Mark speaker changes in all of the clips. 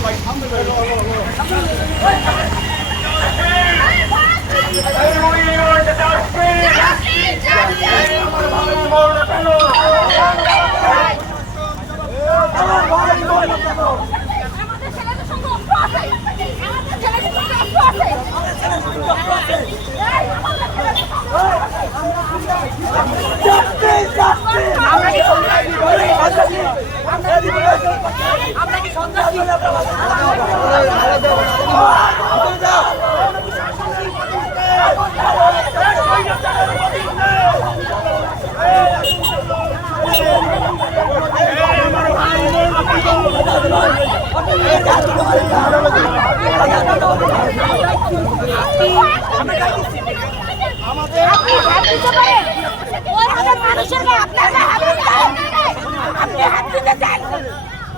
Speaker 1: আমরা কি আমরা আমাদের মানুষের আপনি হাত দিতে চান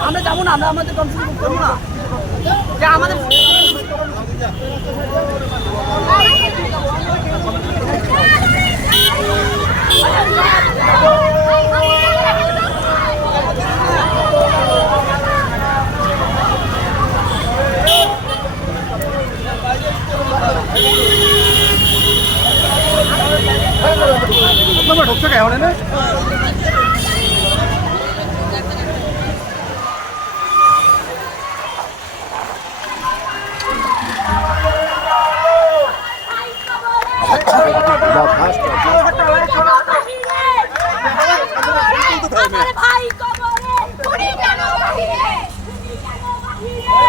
Speaker 2: আমরা যাব না আমরা আমাদের কনফিউজ করব না। যে আমাদের
Speaker 1: ঢুকছে কে? হলে না ভাই কবরে। কেন বাহিরে?
Speaker 3: কেন
Speaker 4: বাহিরে?